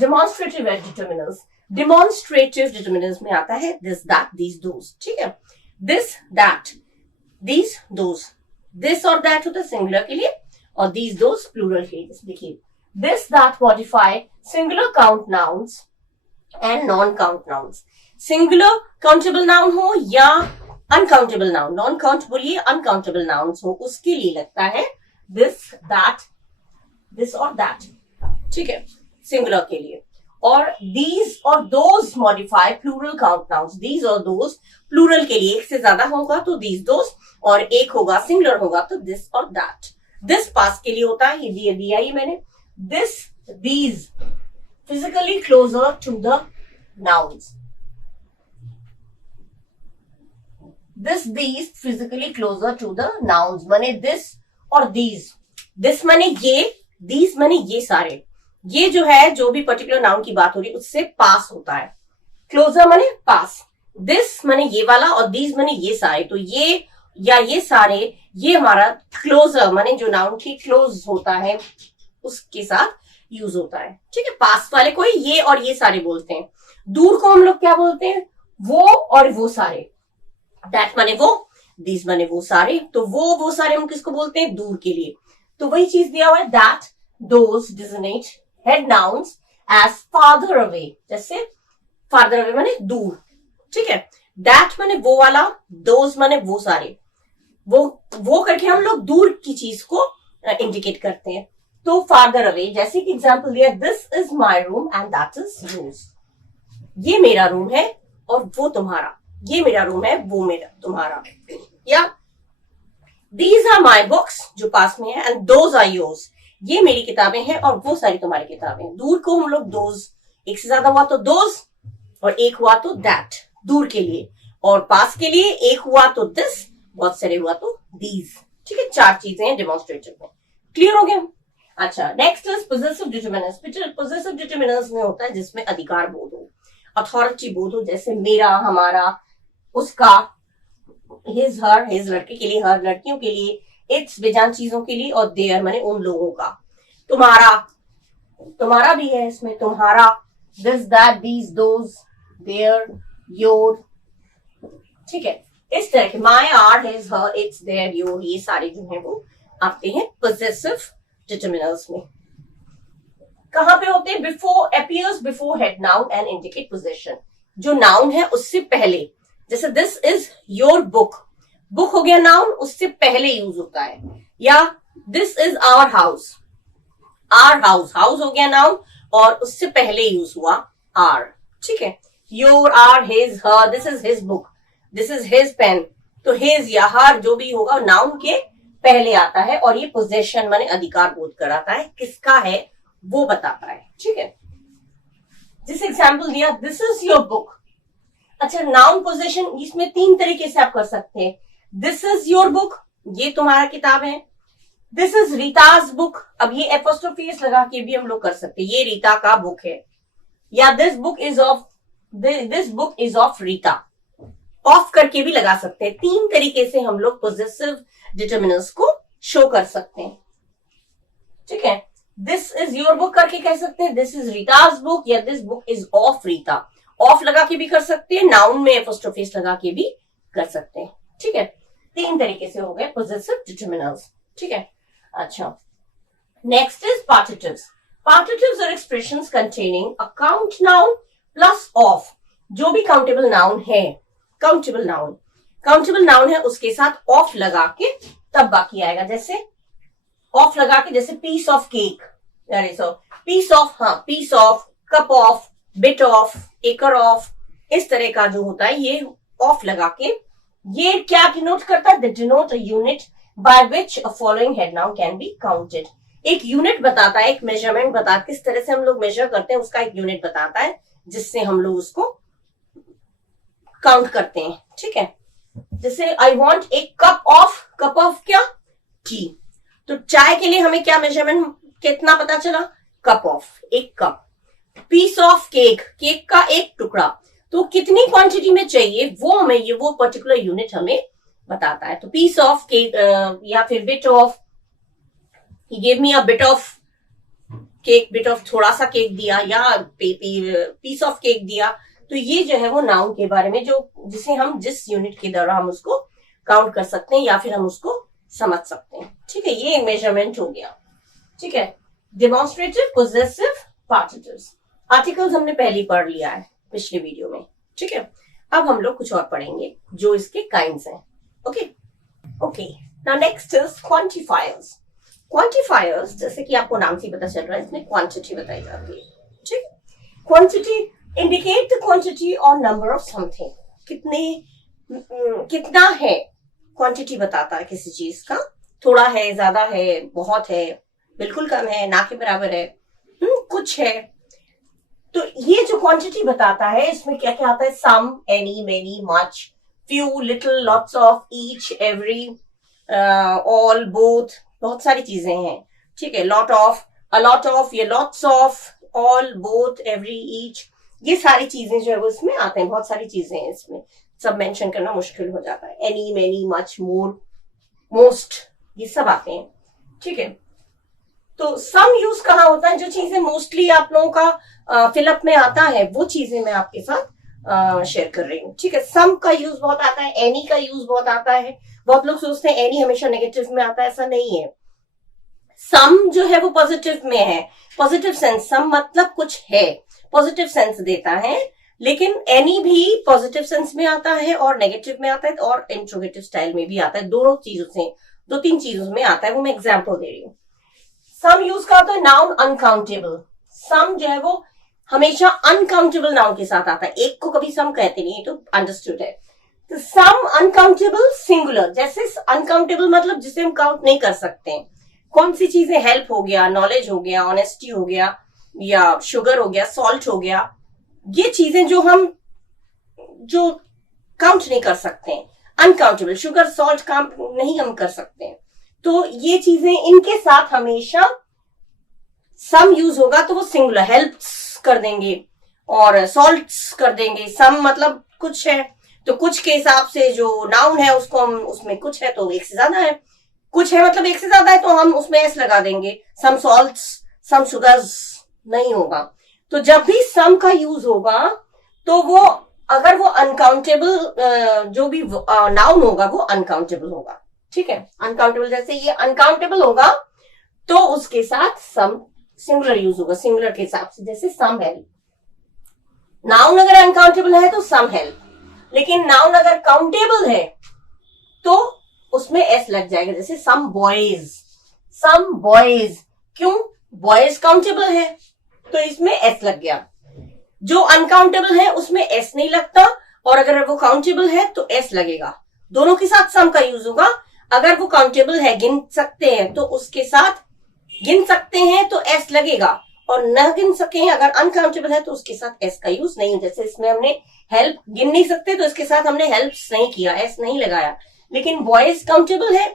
Demonstrative determiners. Demonstrative determiners में आता है दिस, दैट, दीज, दोज. ठीक है, this, that, these, those. This और दैट होता है सिंगुलर के लिए और दीज, दोज प्लूरल के लिए. देखिए, this, that modify singular count nouns and non count nouns. Singular countable noun हो या अनकाउंटेबल नाउन, नॉन काउंट बोलिए, अनकाउंटेबल नाउन्स हो, उसके लिए लगता है दिस, दैट, दिस और दैट. ठीक है, सिंगुलर के लिए. और दीज और those modify plural count nouns. These और दोज प्लूरल के लिए एक से ज्यादा होगा तो दीज, दोज, और एक होगा सिंगुलर होगा तो दिस और दैट. दिस पास के लिए होता है, ये दिया ही मैंने. This, these physically closer to the nouns. This, these physically closer to the nouns माने दिस और दीज. दिस माने ये, दीज माने ये सारे. ये जो है, जो भी पर्टिकुलर नाउन की बात हो रही है उससे पास होता है. क्लोजर माने पास. दिस माने ये वाला और दीज माने ये सारे. तो ये या ये सारे, ये हमारा क्लोजर माने जो नाउन की क्लोज होता है उसके साथ यूज होता है. ठीक है, पास वाले को ये और ये सारे बोलते हैं. दूर को हम लोग क्या बोलते हैं? वो और वो सारे. दैट माने वो, दीज माने वो सारे. तो वो सारे हम किसको बोलते हैं? दूर के लिए. तो वही चीज दिया हुआ है, that, those designate head nouns as farther away. जैसे फार्दर अवे माने दूर. ठीक है, दैट माने वो वाला, दोज माने वो सारे. वो करके हम लोग दूर की चीज को इंडिकेट करते हैं. तो फार्दर अवे, जैसे कि एग्जांपल दिया, this is my room and that is yours. ये मेरा रूम है और वो तुम्हारा. ये मेरा रूम है, वो मेरा तुम्हारा. या दीज आर माई बुक्स, जो पास में है, एंड दोज आर योर्स. ये मेरी किताबें हैं और वो सारी तुम्हारी किताबें. दूर को हम लोग दोज, एक से ज्यादा हुआ तो दोज और एक हुआ तो दैट, दूर के लिए. और पास के लिए एक हुआ तो दिस, बहुत सारे हुआ तो दीज. ठीक है, चार चीजें हैं डेमोन्स्ट्रेटिव में. क्लियर हो गया? अच्छा, next is possessive determiners. Possessive determiners में होता है जिसमें अधिकार बोध हो, अथॉरिटी बोध हो. जैसे मेरा, हमारा, उसका, हिज, हर, हिज लड़के के लिए, हर लड़कियों के लिए, इट्स बेजान चीजों के लिए, और देयर माने उन लोगों का. तुम्हारा, तुम्हारा भी है इसमें, तुम्हारा. This, that, these, those, their, your. ठीक है, इस तरह के my, our, his, her, its, their, your, ये सारे जो हैं वो आते हैं पोजेसिव डिटर्मिनर्स में. कहां पे होते हैं? Before, appears before head noun and indicate position. जो नाउन है उससे पहले. जैसे this is your book. Book हो गया नाउन, उससे पहले यूज होता है. या this is our house. Our house, house हो गया नाउन और उससे पहले यूज हुआ आर. ठीक है, your, our, his, her, this is his book, this is his pen. तो हिज या हर जो भी होगा नाउन के पहले आता है और ये पोजेशन माने अधिकार बोध कराता है, किसका है वो बताता है. ठीक है, जिस एग्जाम्पल दिया, दिस इज योर बुक. अच्छा, नाउन पोजेशन इसमें तीन तरीके से आप कर सकते हैं. दिस इज योर बुक, ये तुम्हारा किताब है. This is Rita's book. अब ये एपोस्ट्रोफीज लगा के भी हम लोग कर सकते हैं, ये रीता का बुक है. या this book is of Rita. Of करके भी लगा सकते हैं. तीन तरीके से हम लोग पोजेसिव डिटर्मिनर्स को शो कर सकते हैं. ठीक है, दिस इज योर बुक करके कह सकते हैं, दिस इज रीताज बुक, या this book is of Rita. Of लगा के भी कर सकते हैं, नाउन में एपोस्ट्रोफीज लगा के भी कर सकते हैं. ठीक है, तीन तरीके से हो गए पोजेसिव डिटर्मिनर्स. ठीक है, अच्छा, next is partitives. Partitives are expressions containing a count noun plus of. जो भी काउंटेबल नाउन है, काउंटेबल नाउन है उसके साथ ऑफ लगा के तब बाकी आएगा. जैसे ऑफ लगा के, जैसे piece of cake, piece of, हाँ, piece of, cup of, bit of, acre of, इस तरह का जो होता है ये ऑफ लगा के. ये क्या डिनोट करता है? Denote a unit by which a following head noun can be counted. एक यूनिट बताता है, एक मेजरमेंट बताता है, किस तरह से हम लोग मेजर करते हैं उसका एक यूनिट बताता है जिससे हम लोग उसको काउंट करते हैं. ठीक है, जैसे I want A cup of क्या? टी. तो चाय के लिए हमें क्या मेजरमेंट, कितना पता चला? कप ऑफ, एक cup. Piece of cake, cake का एक टुकड़ा. तो कितनी क्वांटिटी में चाहिए वो हमें, ये वो पर्टिकुलर यूनिट हमें बताता है. तो पीस ऑफ केक या फिर bit of, he gave me a bit of cake, bit of थोड़ा सा केक दिया या पीस ऑफ केक दिया, तो ये जो है वो नाउन के बारे में, जो जिसे हम जिस यूनिट के द्वारा हम उसको काउंट कर सकते हैं या फिर हम उसको समझ सकते हैं। ठीक है, ये मेजरमेंट हो गया। ठीक है, डेमोन्स्ट्रेटिव, पोजेसिव, पार्टिकल्स। आर्टिकल्स हमने पहले ही पढ़ लिया है पिछले वीडियो में। ठीक है, अब हम लोग कुछ और पढ़ेंगे जो इसके काइंड्स हैं। Okay okay, now next is quantifiers. Quantifiers, जैसे कि आपको नाम से पता चल रहा है, इसमें क्वांटिटी बताई जाती है। ठीक, क्वांटिटी इंडिकेट द क्वांटिटी और नंबर ऑफ समथिंग। कितना है, क्वांटिटी बताता है किसी चीज का। थोड़ा है, ज्यादा है, बहुत है, बिल्कुल कम है, ना के बराबर है, कुछ है। तो ये जो क्वांटिटी बताता है, इसमें क्या क्या आता है? Some, any, many, much, few, little, lots of, each, every, all, both, बहुत सारी चीजें हैं। ठीक है, lot of, a lot of, ये lots of, all, both, every, each, ये सारी चीजें जो है वो इसमें आते हैं। बहुत सारी चीजें हैं इसमें, सब मेंशन करना मुश्किल हो जाता है। एनी, मेनी, मच, मोर, मोस्ट, ये सब आते हैं। ठीक है, तो सम यूज कहाँ होता है? जो चीजें मोस्टली आप लोगों का फिलअप में आता है, वो चीजें मैं आपके साथ शेयर कर रही हूँ। ठीक है, सम का यूज बहुत आता है, एनी का यूज बहुत आता है। बहुत लोग सोचते हैं एनी हमेशा नेगेटिव में आता है, ऐसा नहीं है। सम जो है वो पॉजिटिव में है, पॉजिटिव सेंस, सम मतलब कुछ है, पॉजिटिव सेंस देता है। लेकिन एनी भी पॉजिटिव सेंस में आता है और नेगेटिव में आता है और इंट्रोगेटिव स्टाइल में भी आता है। दोनों चीजों से, 2-3 चीजों में आता है, वो मैं एग्जाम्पल दे रही हूँ। सम यूज का होता है नाउन अनकाउंटेबल। सम जो है वो हमेशा अनकाउंटेबल नाउन के साथ आता है, एक को कभी सम कहते नहीं, तो अंडरस्टूड है। तो सम अनकाउंटेबल सिंगुलर, जैसे अनकाउंटेबल मतलब जिसे हम काउंट नहीं कर सकते। कौन सी चीजें? हेल्प हो गया, नॉलेज हो गया, ऑनेस्टी हो गया, या शुगर हो गया, सॉल्ट हो गया। ये चीजें जो काउंट नहीं कर सकते, अनकाउंटेबल, शुगर, सॉल्ट काउंट नहीं हम कर सकते। तो ये चीजें, इनके साथ हमेशा सम यूज होगा तो वो सिंगुलर, हेल्प्स कर देंगे और सॉल्ट्स कर देंगे। सम मतलब कुछ है, तो कुछ के हिसाब से जो नाउन है उसको हम, उसमें कुछ है तो एक से ज्यादा है, कुछ है मतलब एक से ज्यादा है तो हम उसमें एस लगा देंगे। सम सॉल्ट्स, सम शुगर्स नहीं होगा। तो जब भी सम का यूज होगा तो वो, अगर वो अनकाउंटेबल जो भी नाउन होगा वो अनकाउंटेबल होगा। ठीक है, अनकाउंटेबल, जैसे ये अनकाउंटेबल होगा तो उसके साथ सम सिंगुलर यूज होगा, सिंगुलर के हिसाब से, जैसे सम हेल्प। नाउन अगर अनकाउंटेबल है तो सम हेल्प, लेकिन नाउन अगर काउंटेबल है तो उसमें एस लग जाएगा, जैसे सम बॉयज। सम बॉयज, क्यों? बॉयज काउंटेबल है तो इसमें एस लग गया। जो अनकाउंटेबल है उसमें एस नहीं लगता, और अगर वो काउंटेबल है तो एस लगेगा। दोनों के साथ सम का यूज होगा। अगर वो काउंटेबल है, गिन सकते हैं, तो उसके साथ गिन सकते हैं तो एस लगेगा, और न गिन सके, अगर अनकाउंटेबल है तो उसके साथ एस का यूज नहीं। जैसे इसमें हमने हेल्प, गिन नहीं सकते तो इसके साथ हमने हेल्प्स नहीं किया, एस नहीं लगाया। लेकिन बॉयज काउंटेबल है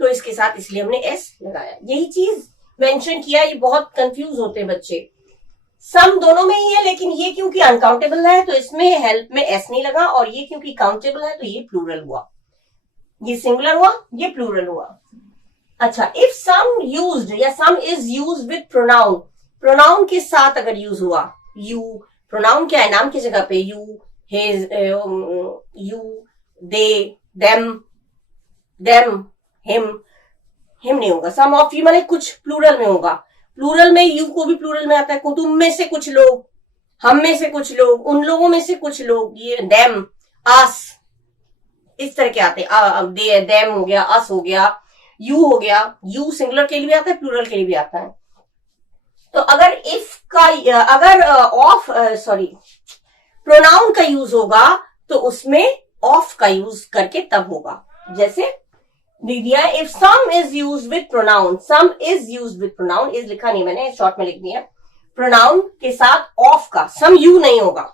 तो इसके साथ इसलिए हमने एस लगाया। यही चीज मेंशन किया। ये बहुत कंफ्यूज होते हैं बच्चे। सम दोनों में ही है, लेकिन ये क्योंकि अनकाउंटेबल है तो इसमें हेल्प में एस नहीं लगा, और ये क्योंकि काउंटेबल है तो ये प्लूरल हुआ। ये सिंगुलर हुआ, ये प्लूरल हुआ। अच्छा, इफ सम यूज्ड या सम is used with pronoun, pronoun के साथ अगर यूज हुआ, यू, प्रोनाउन क्या है? नाम की जगह पे you, his, you, they, them, him, him नहीं होगा। सम ऑफ यू माने कुछ प्लूरल में होगा। प्लूरल में यू को भी प्लूरल में आता है, तुम में से कुछ लोग, हम में से कुछ लोग, उन लोगों में से कुछ लोग, ये देम, अस, इस तरह के आते हैं। देम हो गया, अस हो गया, यू हो गया। यू सिंगुलर के लिए भी आता है, प्लूरल के लिए भी आता है। तो अगर इफ का, अगर ऑफ, प्रोनाउन का यूज होगा तो उसमें ऑफ का यूज करके तब होगा। जैसे दिया, if some is used with pronoun, some is used with pronoun, is लिखा नहीं मैंने, शॉर्ट में लिख दिया। प्रोनाउन के साथ ऑफ का, सम यू नहीं होगा,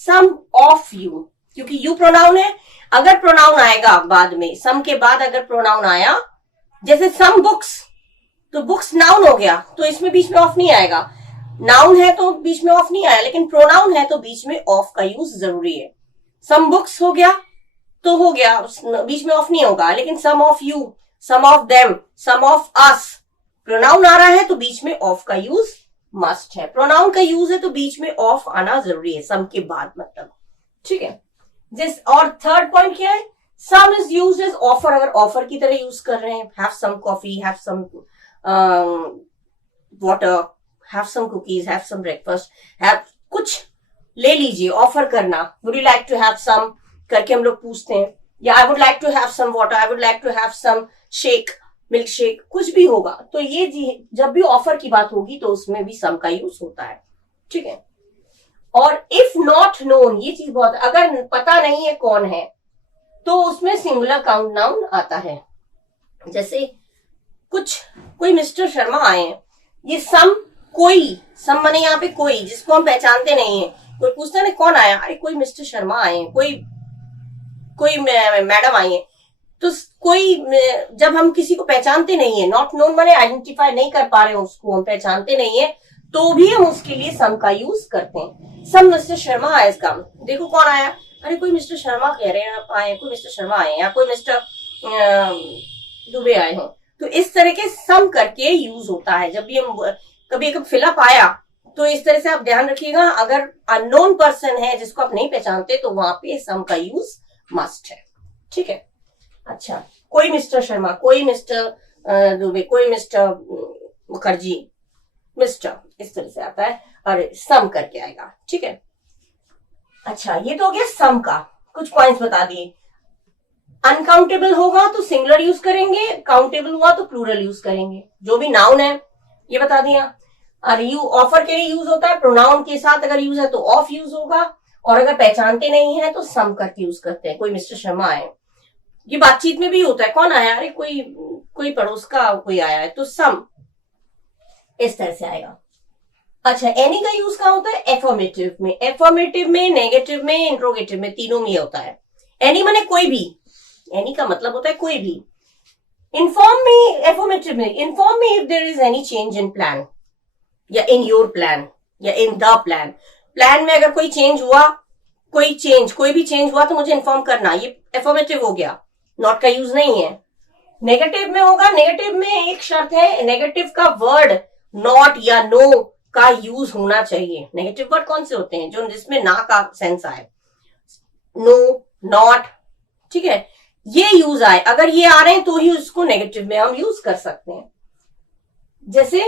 सम ऑफ यू, क्योंकि यू प्रोनाउन है। अगर प्रोनाउन आएगा बाद में, सम के बाद अगर प्रोनाउन आया, जैसे सम बुक्स, तो बुक्स नाउन हो गया तो इसमें बीच में ऑफ नहीं आएगा। नाउन है तो बीच में ऑफ नहीं आया, लेकिन प्रोनाउन है तो बीच में ऑफ का यूज जरूरी है। सम बुक्स हो गया तो हो गया, बीच में ऑफ नहीं होगा। लेकिन some of you, some of them, some of us, pronoun आ रहा है तो बीच में ऑफ का यूज मस्ट है। प्रोनाउन का यूज है तो बीच में ऑफ आना जरूरी है, सम के बाद मतलब, ठीक है। जिस और थर्ड पॉइंट क्या है, some is used as offer, अगर ऑफर की तरह यूज कर रहे हैं, have some coffee, have some water, have some cookies, have some breakfast, have कुछ ले लीजिए, ऑफर करना, would you like to have some करके हम लोग पूछते हैं, या I would like to have some water, I would like to have some shake, milk shake, कुछ भी होगा। तो ये जब भी ऑफर की बात होगी तो उसमें भी सम का यूज होता है, ठीक है। और इफ नॉट नोन, ये चीज बहुत, अगर पता नहीं है कौन है तो उसमें सिंगुलर काउंट नाउन आता है। जैसे कोई मिस्टर शर्मा आए हैं, ये सम सम माने यहाँ पे कोई जिसको हम पहचानते नहीं है, कोई पूछता है कौन आया, अरे कोई मिस्टर शर्मा आए हैं, कोई मैडम आई है। तो कोई जब हम किसी को पहचानते नहीं है, नॉट नोन माने आइडेंटिफाई नहीं कर पा रहे हैं उसको, हम पहचानते नहीं है, तो भी हम उसके लिए सम का यूज करते हैं। सम मिस्टर शर्मा आए, इसका देखो कौन आया, अरे कोई मिस्टर शर्मा कह रहे हैं आए, कोई मिस्टर शर्मा आए या कोई मिस्टर दुबे आए हैं। तो इस तरह के सम करके यूज होता है। जब भी हम कभी फिलअप आया तो इस तरह से आप ध्यान रखिएगा, अगर अननोन पर्सन है जिसको आप नहीं पहचानते तो वहां पे सम का यूज मस्ट है, ठीक है। अच्छा, कोई मिस्टर शर्मा, कोई मिस्टर दुबे, कोई मिस्टर मुखर्जी, मिस्टर, इस तरह से आता है और सम करके आएगा, ठीक है। अच्छा, ये तो हो गया सम का, कुछ पॉइंट्स बता दिए। अनकाउंटेबल होगा तो सिंगुलर यूज करेंगे, काउंटेबल हुआ तो प्लूरल यूज करेंगे। जो भी नाउन है ये बता दिया। और यू ऑफर के लिए यूज होता है, प्रोनाउन के साथ अगर यूज है तो ऑफ यूज होगा, और अगर पहचानते नहीं है तो सम करके यूज करते हैं। कोई मिस्टर शर्मा आए, ये बातचीत में भी होता है, कौन आया, अरे कोई पड़ोस का कोई आया है, तो सम इस तरह से आएगा। अच्छा, एनी का यूज कहाँ होता है, एफर्मेटिव में, एफर्मेटिव में, नेगेटिव में, इंट्रोगेटिव में, तीनों में होता है। एनी माने कोई भी, एनी का मतलब होता है कोई भी। इन्फॉर्म में, एफर्मेटिव में, इन्फॉर्म में if there is any change in plan, या इन योर प्लान, या इन द प्लान। प्लान में अगर कोई चेंज हुआ, कोई भी चेंज हुआ तो मुझे इन्फॉर्म करना, ये एफर्मेटिव हो गया, नॉट का यूज नहीं है। नेगेटिव में होगा, नेगेटिव में एक शर्त है, नेगेटिव का वर्ड नॉट या नो का यूज होना चाहिए। नेगेटिव वर्ड कौन से होते हैं, जो जिसमें ना का सेंस आए, नो, नॉट, ठीक है, ये यूज आए, अगर ये आ रहे हैं तो ही उसको नेगेटिव में हम यूज कर सकते हैं। जैसे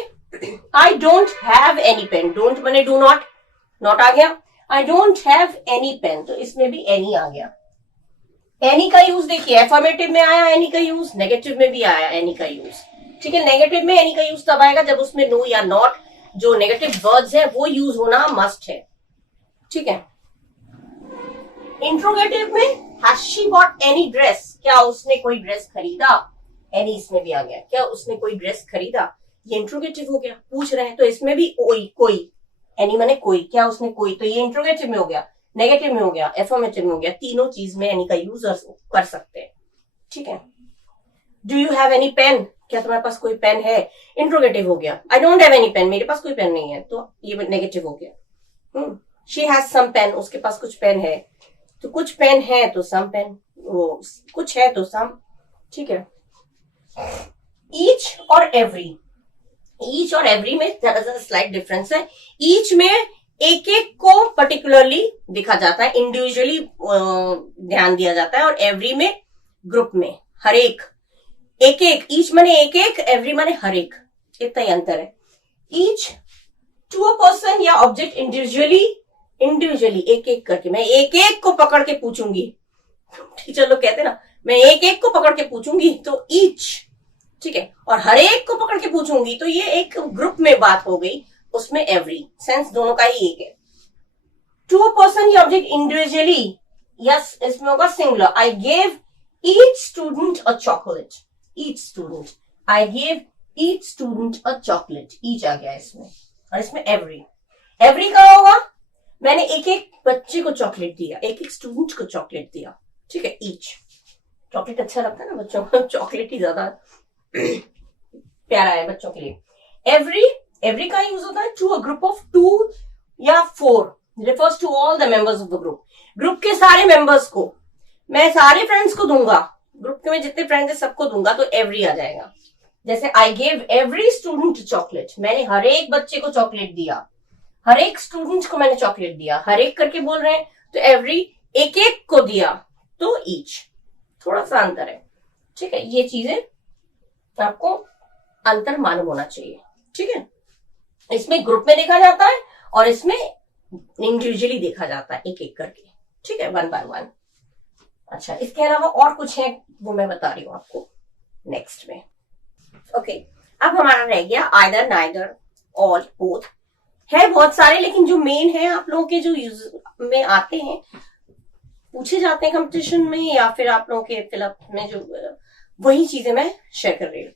I don't have any pen, don't माने डू नॉट, नॉट आ गया। I don't have any pen, तो इसमें भी एनी आ गया। एनी का यूज देखिए, एफर्मेटिव में आया एनी का यूज, नेगेटिव में भी आया एनी का यूज, ठीक है। नेगेटिव में एनी का यूज तब आएगा जब उसमें नो या नॉट, जो नेगेटिव वर्ड्स है वो यूज होना मस्ट है, ठीक है। इंट्रोगेटिव में, has she bought any dress, क्या उसने कोई ड्रेस खरीदा, एनी इसमें भी आ गया, क्या उसने कोई ड्रेस खरीदा, ये इंट्रोगेटिव हो गया, पूछ रहे हैं, तो इसमें भी कोई, एनी माने कोई, क्या उसने कोई, तो ये इंट्रोगेटिव में हो गया, नेगेटिव में हो गया, एफर्मेटिव में हो गया, तीनों चीज में एनी का यूज कर सकते हैं, ठीक है। Do you have any pen, क्या तुम्हारे पास कोई पेन है, इंट्रोगेटिव हो गया। I don't have any pen, मेरे पास कोई पेन नहीं है, तो ये नेगेटिव हो गया। शी हैज सम पेन, उसके पास कुछ पेन है, तो कुछ पेन है तो सम पेन, वो कुछ है तो सम, ठीक है। ईच और एवरी, ईच और एवरी में जरा सा स्लाइट डिफरेंस है। ईच में एक एक को पर्टिकुलरली देखा जाता है, इंडिविजुअली ध्यान दिया जाता है, और एवरी में ग्रुप में, हर एक ईच माने एक एक, एवरी माने हर एक, इतना ही अंतर है। ईच टू अ पर्सन या ऑब्जेक्ट, इंडिविजुअली एक एक करके, मैं एक एक को पकड़ के पूछूंगी, टीचर लोग कहते ना मैं एक एक को पकड़ के पूछूंगी, तो ईच, ठीक है। और हर एक को पकड़ के पूछूंगी तो ये एक ग्रुप में बात हो गई, उसमें एवरी, सेंस दोनों का ही एक है। टू अ पर्सन या ऑब्जेक्ट इंडिविजुअली, यस इसमें होगा singular, I gave each student a chocolate, each student, I gave each student a chocolate, each आ गया इसमें, और इसमें एवरी का होगा, मैंने एक एक बच्चे को चॉकलेट दिया, एक एक स्टूडेंट को चॉकलेट दिया, ठीक है। ईच, चॉकलेट अच्छा लगता है ना बच्चों को, चॉकलेट ही ज्यादा प्यारा है बच्चों के लिए। एवरी का यूज होता है टू अ ग्रुप ऑफ 2 या 4, refers to all the members of the group, group के सारे मेंबर्स को, मैं सारे फ्रेंड्स को दूंगा, ग्रुप में जितने फ्रेंड्स है सबको दूंगा, तो एवरी आ जाएगा, जैसे I gave every student chocolate, मैंने हर एक बच्चे को चॉकलेट दिया, हर एक स्टूडेंट को मैंने चॉकलेट दिया, हर एक करके बोल रहे हैं तो एवरी एक एक को दिया, तो ईच, थोड़ा सा अंतर है, ठीक है। ये चीजें आपको अंतर मालूम होना चाहिए, ठीक है। इसमें ग्रुप में देखा जाता है और इसमें इंडिविजुअली देखा जाता है, एक एक करके, ठीक है, 1 by 1। अच्छा, इसके अलावा और कुछ है वो मैं बता रही हूं आपको नेक्स्ट में। ओके, अब हमारा रह गया आइदर, नाइदर, ऑल, बोथ। है बहुत सारे, लेकिन जो मेन है आप लोगों के जो यूज में आते हैं, पूछे जाते हैं कंपटीशन में, या फिर आप लोगों के फिलअप में जो, वही चीजें मैं शेयर कर रही हूँ।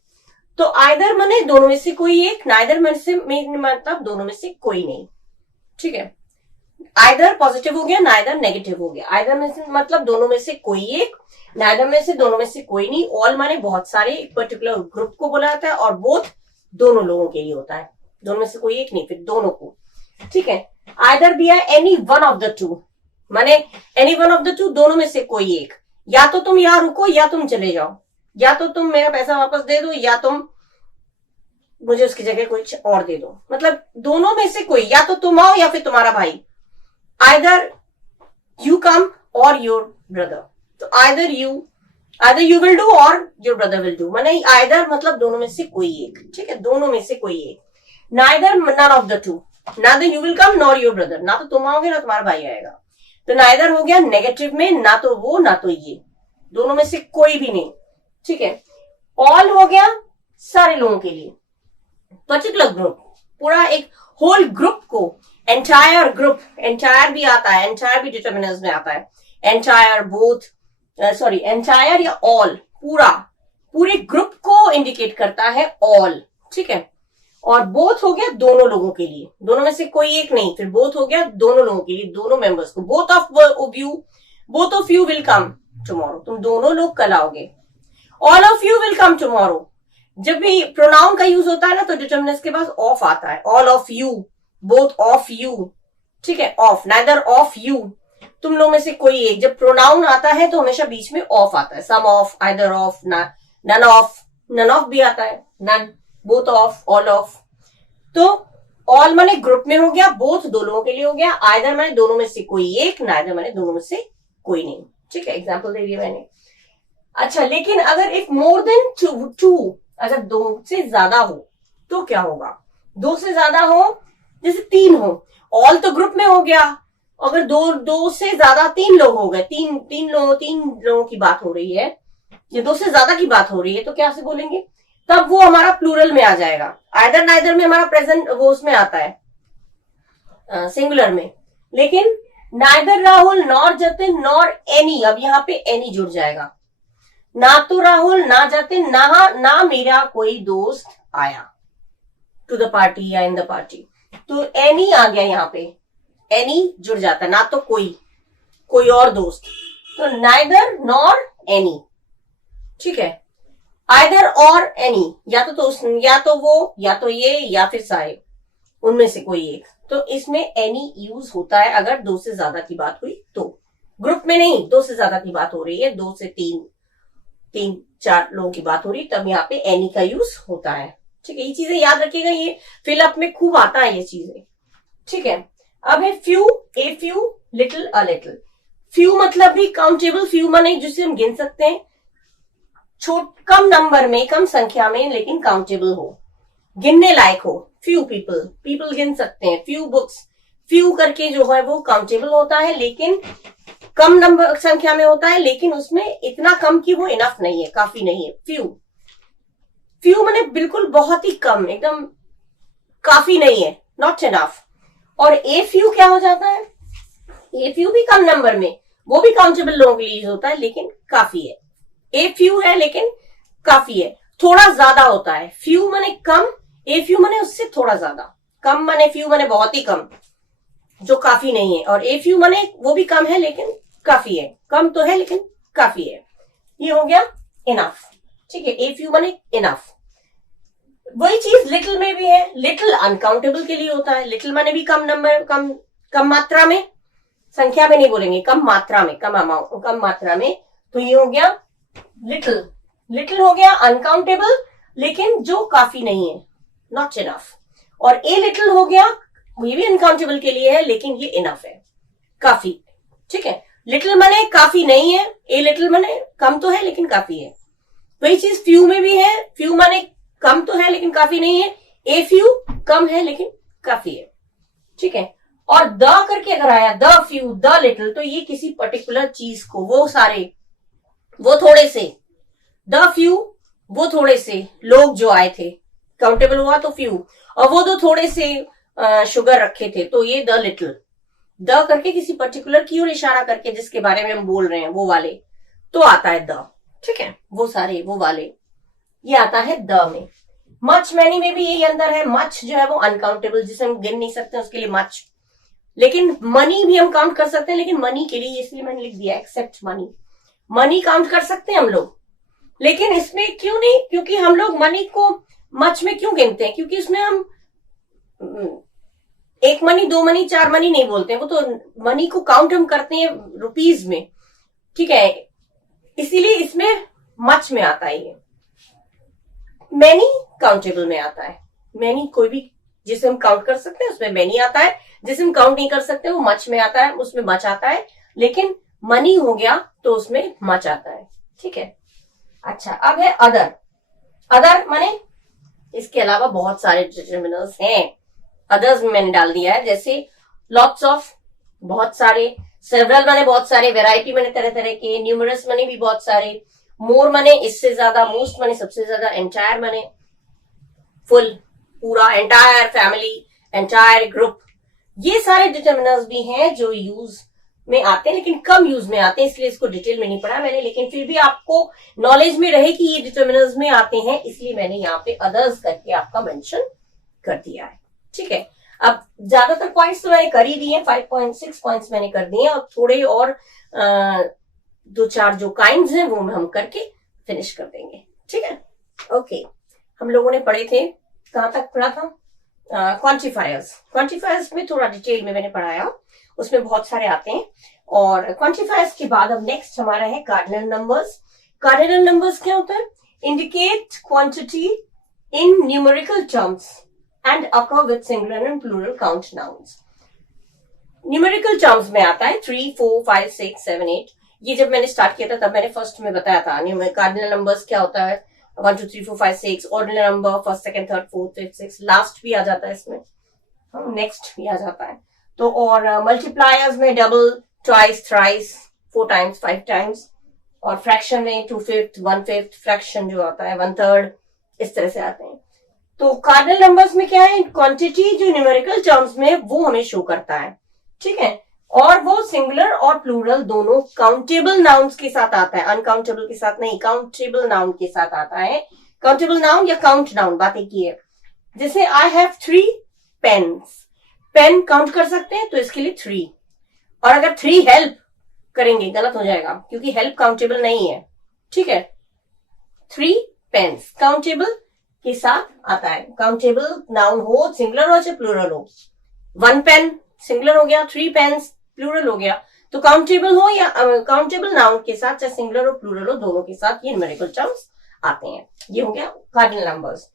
तो आइदर माने दोनों में से कोई एक, नाइदर मतलब दोनों में से कोई नहीं, ठीक है। आइदर पॉजिटिव हो गया, नाइदर नेगेटिव हो गया। आइदर में से मतलब दोनों में से कोई एक, नाइदर में से दोनों में से कोई नहीं। ऑल माने बहुत सारे, एक पर्टिकुलर ग्रुप को बोला जाता है, और बोथ दोनों लोगों के लिए होता है, दोनों में से कोई एक नहीं, फिर दोनों को, ठीक है। आइदर दिया any one of the two, माने any one of the two, दोनों में से कोई एक, या तो तुम यहां रुको या तुम चले जाओ, या तो तुम मेरा पैसा वापस दे दो या तुम मुझे उसकी जगह कुछ और दे दो, मतलब दोनों में से कोई, या तो तुम आओ या फिर तुम्हारा भाई। आइदर यू कम और योर ब्रदर, तो आइदर यू विल डू और योर ब्रदर विल डू, माने आइदर मतलब दोनों में से कोई एक, ठीक है, दोनों में से कोई एक। Neither none of the two, neither you will come nor your brother, ना तो तुम आओगे ना तुम्हारा भाई आएगा, तो नाइदर हो गया नेगेटिव में, ना तो वो ना तो ये, दोनों में से कोई भी नहीं, ठीक है। ऑल हो गया सारे लोगों के लिए, पर्टिकुलर ग्रुप, पूरा एक होल ग्रुप को, एंटायर ग्रुप, एंटायर भी आता है, एंटायर भी डिटर्मिनर्स में आता है, एंटायर, बोथ, सॉरी एंटायर या ऑल, पूरा, पूरे ग्रुप को इंडिकेट करता है ऑल, ठीक है। और बोथ हो गया दोनों लोगों के लिए, दोनों में से कोई एक नहीं, फिर बोथ हो गया दोनों लोगों के लिए, दोनों मेंबर्स को। Both of you will come tomorrow, तुम दोनों लोग कल आओगे। All of you will come tomorrow, जब भी प्रोनाउन का यूज होता है ना तो डिटर्मिनर्स के पास ऑफ आता है, all of you, both of you, ठीक है, ऑफ, नाइदर ऑफ यू, तुम लोग में से कोई एक। जब प्रोनाउन आता है तो हमेशा बीच में ऑफ आता है, some of, either of, none of भी आता है, none, both of, all of. तो ऑल माने ग्रुप में हो गया, बोथ दो लोगों के लिए हो गया, आइदर माने दोनों में से कोई एक, नाइदर माने दोनों में से कोई नहीं, ठीक है, एग्जाम्पल दे दिया मैंने। अच्छा, लेकिन अगर इफ मोर देन टू, अगर दो से ज्यादा हो तो क्या होगा? दो से ज्यादा हो, जैसे 3 हो, ऑल तो ग्रुप में हो गया, अगर दो से ज्यादा 3 लोग हो गए, तीन लोगों की बात हो रही है, ये 2 से ज्यादा की बात हो रही है, तो क्या से बोलेंगे? तब वो हमारा प्लूरल में आ जाएगा। आइदर नाइदर में हमारा प्रेजेंट वो उसमें आता है सिंगुलर में, लेकिन neither Rahul, nor Jatin, nor any, अब यहाँ पे एनी जुड़ जाएगा, ना तो राहुल, ना जतिन, ना मेरा कोई दोस्त आया टू द पार्टी या इन द पार्टी, तो एनी आ गया, यहाँ पे एनी जुड़ जाता है, ना तो कोई और दोस्त, तो नाइदर नॉर एनी, ठीक है। आइदर और एनी, या तो वो, या तो ये, या फिर सारे, उनमें से कोई एक। तो इसमें एनी यूज होता है अगर 2 से ज्यादा की बात हुई तो, ग्रुप में नहीं, 2 से ज्यादा की बात हो रही है, 2 से 3-4 लोगों की बात हो रही है, तब यहाँ पे एनी का यूज होता है, ठीक है। ये चीजें याद रखिएगा, ये फिलअप में खूब आता है ये चीजें, ठीक है। अब है few, a few, little, a little. Few मतलब भी काउंटेबल, फ्यू माने जिसे हम गिन सकते हैं, कम नंबर में, कम संख्या में, लेकिन काउंटेबल हो, गिनने लायक हो। फ्यू पीपल गिन सकते हैं। फ्यू बुक्स, फ्यू करके जो है वो काउंटेबल होता है, लेकिन कम नंबर संख्या में होता है, लेकिन उसमें इतना कम कि वो इनफ नहीं है, काफी नहीं है। फ्यू माने बिल्कुल बहुत ही कम, एकदम काफी नहीं है, नॉट इनफ। और ए फ्यू क्या हो जाता है? ए फ्यू भी कम नंबर में, वो भी काउंटेबल लोगों के लिए होता है, लेकिन काफी है। ए फ्यू है लेकिन काफी है, थोड़ा ज्यादा होता है। फ्यू माने कम, ए फ्यू माने उससे थोड़ा ज्यादा, कम माने फ्यू माने बहुत ही कम, जो काफी नहीं है, और ए फ्यू माने वो भी कम है लेकिन काफी है, कम तो है लेकिन काफी है। ये हो गया इनफ, ठीक है। ए फ्यू माने इनफ। वही चीज लिटिल में भी है, लिटिल अनकाउंटेबल के लिए होता है। लिटिल माने भी कम नंबर, कम मात्रा में, संख्या में नहीं बोलेंगे, कम मात्रा में, कम मात्रा में, तो ये हो गया लिटिल हो गया अनकाउंटेबल, लेकिन जो काफी नहीं है, नॉट इनफ। और ए लिटिल हो गया, ये भी अनकाउंटेबल के लिए है, लेकिन ये इनफ है, काफी। ठीक है, लिटिल माने काफी नहीं है, ए लिटिल माने कम तो है लेकिन काफी है। वही चीज फ्यू में भी है, फ्यू माने कम तो है लेकिन काफी नहीं है, ए फ्यू कम है लेकिन काफी है। ठीक है, और द करके अगर आया, द फ्यू, द लिटिल, तो ये किसी पर्टिकुलर चीज को, वो सारे, वो थोड़े से, द फ्यू वो थोड़े से लोग जो आए थे, काउंटेबल हुआ तो फ्यू, और वो तो थोड़े से शुगर रखे थे, तो ये द लिटिल। द करके किसी पर्टिकुलर की ओर इशारा करके जिसके बारे में हम बोल रहे हैं वो वाले, तो आता है द। ठीक है, वो सारे, वो वाले, ये आता है द में। मच मैनी में भी यही अंदर है, मच जो है वो अनकाउंटेबल, जिसे हम गिन नहीं सकते, उसके लिए मच। लेकिन मनी भी हम काउंट कर सकते हैं, लेकिन मनी के लिए इसलिए मैंने लिख दिया एक्सेप्ट मनी। मनी काउंट कर सकते हैं हम लोग, लेकिन इसमें क्यों नहीं, क्योंकि हम लोग मनी को मच में क्यों गिनते हैं, क्योंकि उसमें हम एक मनी, दो मनी, चार मनी नहीं बोलते हैं, वो तो मनी को काउंट हम करते हैं रुपीज में। ठीक है, इसीलिए इसमें मच में आता है ये। मैनी काउंटेबल में आता है, मैनी कोई भी जिसे हम काउंट कर सकते हैं उसमें मैनी आता है, जिसे हम काउंट नहीं कर सकते वो मच में आता है, उसमें मच आता है। लेकिन मनी हो गया तो उसमें मच आता है। ठीक है, अच्छा, अब है अदर। अदर माने इसके अलावा बहुत सारे डिटरमिनर्स हैं, अदर्स में मैंने डाल दिया है, जैसे लॉट्स ऑफ, बहुत सारे, सेवरल माने बहुत सारे, वेराइटी माने तरह तरह के, न्यूमरस माने भी बहुत सारे, मोर माने इससे ज्यादा, मोस्ट माने सबसे ज्यादा, एंटायर माने फुल, पूरा, एंटायर फैमिली, एंटायर ग्रुप। ये सारे डिटरमिनर्स भी हैं जो यूज में आते हैं, लेकिन कम यूज में आते हैं, इसलिए इसको डिटेल में नहीं पढ़ा मैंने, लेकिन फिर भी आपको नॉलेज में रहे कि ये डिटरमिनर्स में आते हैं, इसलिए मैंने यहाँ पे अदर्स करके आपका मेंशन कर दिया है। ठीक है, अब ज्यादातर पॉइंट्स तो मैंने कर ही दिए, 5.6 पॉइंट्स मैंने कर दिए, और थोड़े और दो चार जो काइंड्स हैं वो हम करके फिनिश कर देंगे। ठीक है, ओके, हम लोगों ने पढ़े थे, कहां तक पढ़ा था, क्वांटिफायर्स। क्वांटिफायर्स में थोड़ा डिटेल में मैंने पढ़ाया, उसमें बहुत सारे आते हैं। और क्वांटिफायर्स के बाद अब नेक्स्ट हमारा है कार्डिनल नंबर्स। कार्डिनल नंबर्स क्या होता है, indicate quantity in numerical terms and occur with singular and plural count nouns. Numerical terms में आता है 3, 4, 5, 6, 7, 8। ये जब मैंने स्टार्ट किया था तब मैंने फर्स्ट में बताया था कार्डिनल नंबर्स क्या होता है, 1, 2, 3, 4, 5, 6, ordinal number, first, second, third, fourth, fifth, six, last भी आ जाता है इसमें, नेक्स्ट भी आ जाता है। तो और मल्टीप्लायर्स में double, twice, thrice, 4 times, 5 times, और फ्रैक्शन में 2/5, 1/5, फ्रैक्शन जो आता है 1/3, इस तरह से आते हैं। तो कार्डिनल नंबर्स में क्या है, क्वांटिटी जो न्यूमेरिकल टर्म्स में वो हमें शो करता है। ठीक है, और वो सिंगुलर और प्लूरल दोनों काउंटेबल नाउन्स के साथ आता है, अनकाउंटेबल के साथ नहीं, काउंटेबल नाउन के साथ आता है। काउंटेबल नाउन या काउंट नाउन, बात एक ही है। जैसे I have 3 pens, pen count कर सकते हैं तो इसके लिए 3, और अगर 3 हेल्प करेंगे गलत हो जाएगा क्योंकि हेल्प काउंटेबल नहीं है। ठीक है, 3 पेन्स काउंटेबल के साथ आता है, काउंटेबल नाउन हो, सिंगुलर हो चाहे प्लूरल हो। 1 पेन सिंगुलर हो गया, 3 पेन्स प्लूरल हो गया, तो काउंटेबल हो या काउंटेबल नाउन के साथ, चाहे सिंगुलर हो प्लूरल हो, दोनों के साथ ये न्यूमेरिकल टर्म्स आते हैं। ये हो गया कार्डिनल नंबर्स।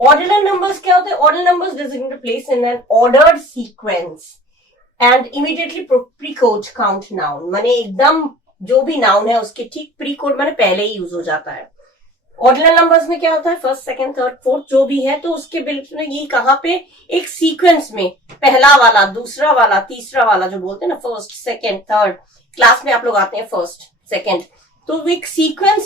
ऑर्डिनल नंबर्स क्या होते हैं, ordinal numbers designate place in an ordered sequence and immediately precede count noun, माने एकदम जो भी नाउन है उसके ठीक प्रीकोड माने पहले ही यूज हो जाता है। ऑर्डिनल नंबर्स में क्या होता है, फर्स्ट, सेकंड, थर्ड, फोर्थ जो भी है, तो उसके बिल्कुल ये कहां पे एक सीक्वेंस में, पहला वाला, दूसरा वाला, तीसरा वाला जो बोलते हैं ना, फर्स्ट, सेकंड, थर्ड, क्लास में आप लोग आते हैं फर्स्ट, सेकंड, तो एक सीक्वेंस